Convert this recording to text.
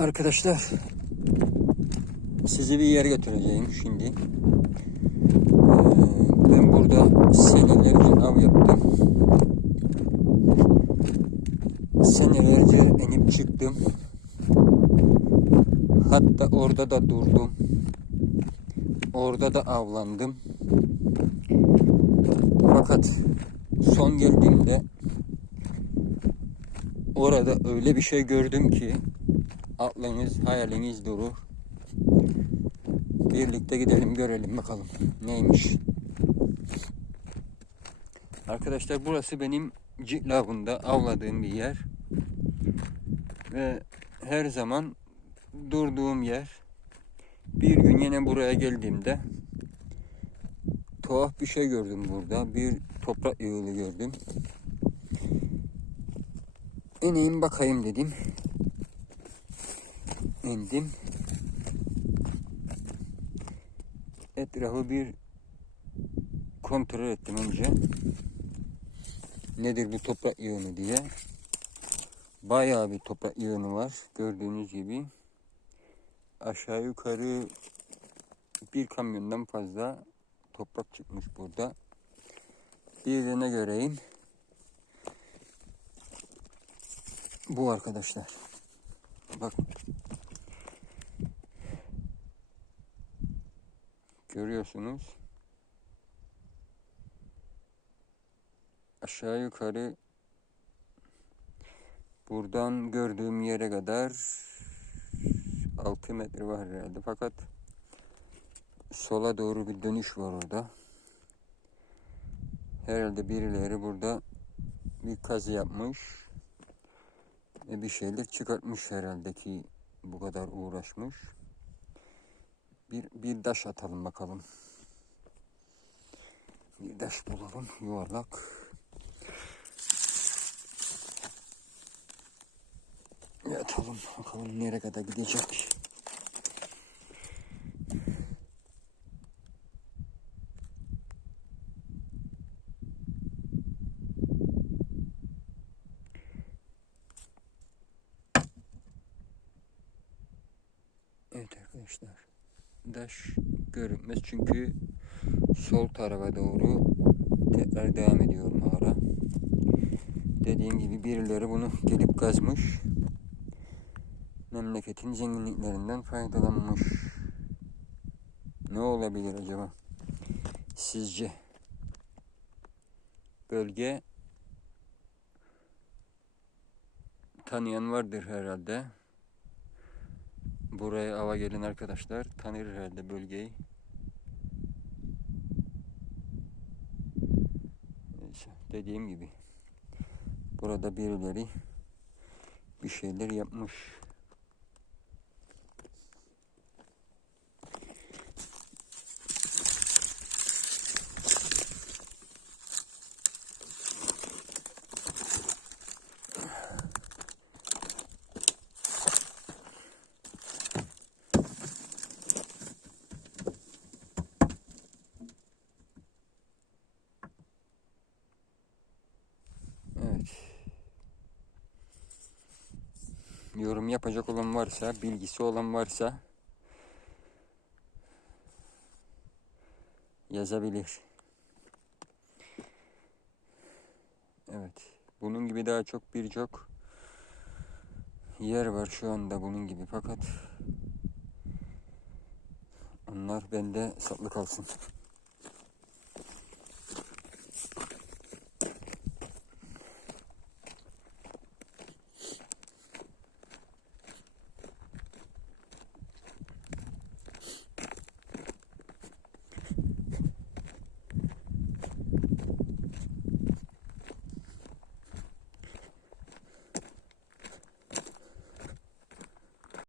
Arkadaşlar sizi bir yere götüreceğim şimdi. Ee, Ben burada senelerce av yaptım. Senelerce inip çıktım. Hatta orada da durdum. Orada da avlandım. Fakat son geldiğimde orada öyle bir şey gördüm ki aklınız hayaliniz durur. Birlikte gidelim görelim bakalım neymiş. Arkadaşlar burası benim Ciklav'ında avladığım bir yer. Ve her zaman durduğum yer. Bir gün yine buraya geldiğimde tuhaf bir şey gördüm burada. Bir toprak yığılı gördüm. İneyim bakayım dedim. İndim. Etrafı bir kontrol ettim önce. Nedir bu toprak yığını diye. Bayağı bir toprak yığını var. Gördüğünüz gibi. Aşağı yukarı bir kamyondan fazla toprak çıkmış burada. Bir göreyim. Bu arkadaşlar. Bak. Görüyorsunuz. Aşağı yukarı buradan gördüğüm yere kadar 6 metre var herhalde. Fakat sola doğru bir dönüş var orada. Herhalde birileri burada bir kazı yapmış ve bir şeyler çıkartmış herhalde ki bu kadar uğraşmış. Bir, bir taş atalım bakalım. Bir taş bulalım yuvarlak. Yatalım bakalım nereye kadar gidecek. Evet arkadaşlar. Daş görünmez çünkü sol tarafa doğru tekrar devam ediyor mağara. Dediğim gibi birileri bunu gelip kazmış. Memleketin zenginliklerinden faydalanmış. Ne olabilir acaba? Sizce? Bölge tanıyan vardır herhalde. Buraya ava gelen arkadaşlar tanır herhalde bölgeyi. Neyse, dediğim gibi burada birileri bir şeyler yapmış. Evet. Yorum yapacak olan varsa, bilgisi olan varsa yazabilir. Evet. Bunun gibi daha çok birçok yer var şu anda bunun gibi fakat onlar bende saklı kalsın.